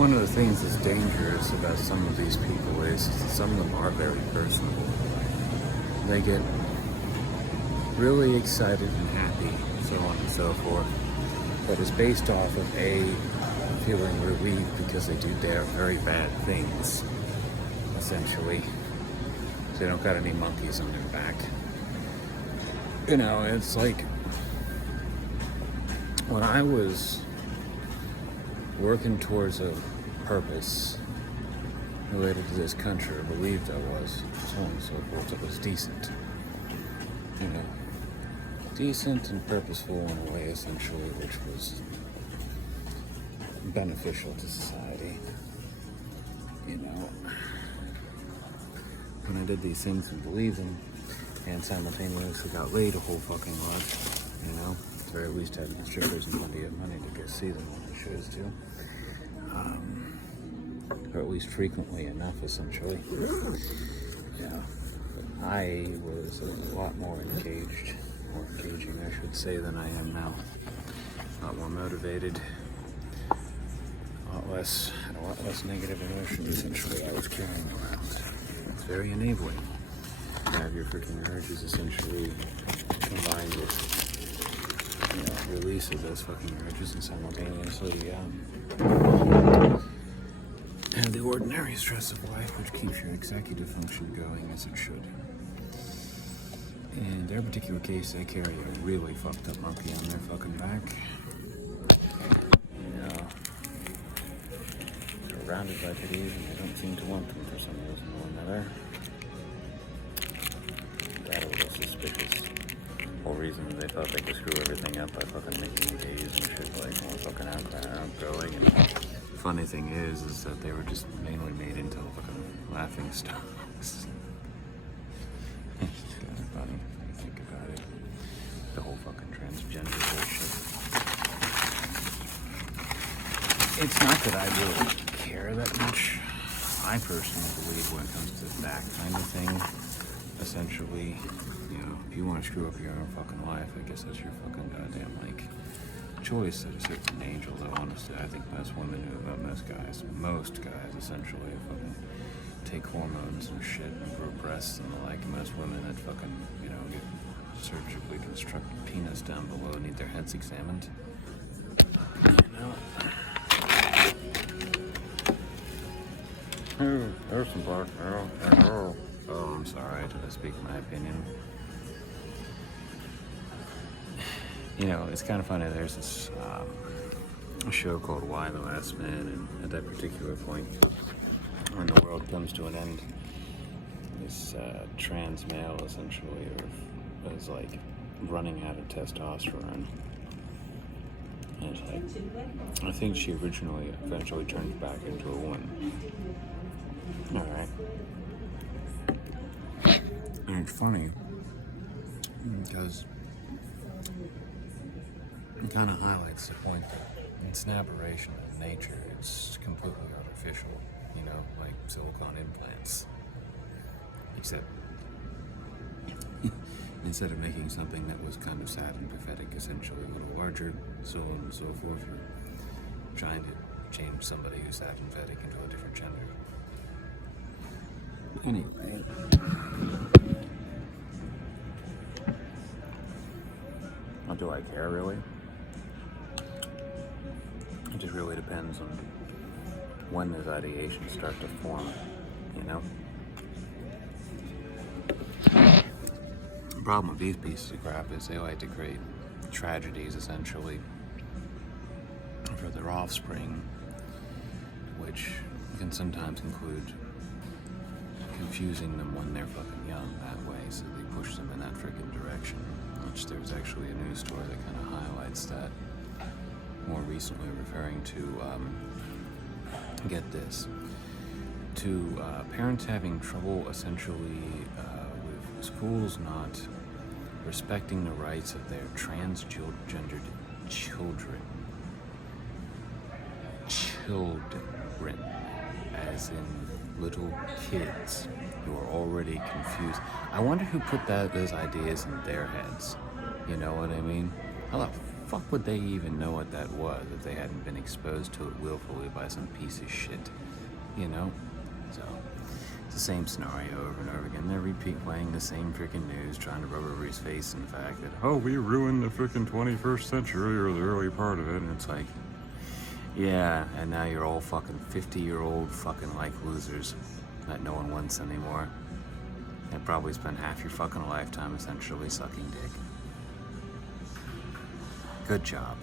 One of the things that's dangerous about some of these people is that some of them are very personable. They get really excited and happy, so on and so forth. But it's based off of feeling relieved because they do very bad things, essentially. So they don't got any monkeys on their back. You know, it's like when I was working towards a purpose related to this country, or believed I was, so on and so forth, it was decent. You know, decent and purposeful in a way, essentially, which was beneficial to society. You know, when I did these things and believed them, and simultaneously got laid a whole fucking lot, you know, at the very least had strippers and plenty of money to go see them on the shows too. Or at least frequently enough, essentially. Yeah. But I was a lot more engaging, I should say, than I am now. A lot more motivated, a lot less negative emotions, essentially, I was carrying around. It's very enabling to have your freaking urges essentially combined with, you know, release of those fucking urges and simultaneously, and the ordinary stress of life, which keeps your executive function going as it should. In their particular case, they carry a really fucked up monkey on their fucking back. You know, they're surrounded by kitties and they don't seem to want them for some reason or another. That a little suspicious. Whole reason they thought they could screw everything up by fucking making gays and shit like more fucking outgrowing. And funny thing is that they were just mainly made into fucking laughing stocks. It's kind of funny when you think about it. The whole fucking transgender bullshit. It's not that I really care that much. I personally believe when it comes to that kind of thing, essentially, you know, if you want to screw up your own fucking life, I guess that's your fucking goddamn, like, choice at a certain age. Although honestly, I think most women do, about most guys essentially fucking take hormones and shit and grow breasts and the like. Most women that fucking, you know, get surgically construct penis down below need their heads examined. You know. There's some black girl. Oh, I'm sorry, to speak my opinion. You know, it's kind of funny. There's this a show called Why the Last Man, and at that particular point, when the world comes to an end, this trans male essentially is like running out of testosterone. And it's like, I think she eventually turned back into a woman. All right. And it's funny because it kind of highlights the point that it's an aberration of nature. It's completely artificial, you know, like silicone implants. Except instead of making something that was kind of sad and pathetic, essentially a little larger, so on and so forth, you're trying to change somebody who's sad and pathetic into a different gender. Anyway. Well, do I care, really? It just really depends on when those ideations start to form, you know? The problem with these pieces of crap is they like to create tragedies, essentially, for their offspring, which can sometimes include confusing them when they're fucking young that way, so they push them in that freaking direction. Which there's actually a news story that kind of highlights that more recently, referring to, get this, to parents having trouble essentially with schools not respecting the rights of their transgendered children, as in little kids who are already confused. I wonder who put those ideas in their heads. You know what I mean? How the fuck would they even know what that was if they hadn't been exposed to it willfully by some piece of shit, you know? So, it's the same scenario over and over again. They're playing the same freaking news, trying to rub everybody's face in the fact that, oh, we ruined the freaking 21st century or the early part of it, and it's like, yeah, and now you're all fucking 50-year-old fucking like losers that no one wants anymore. And probably spend half your fucking lifetime essentially sucking dick. Good job.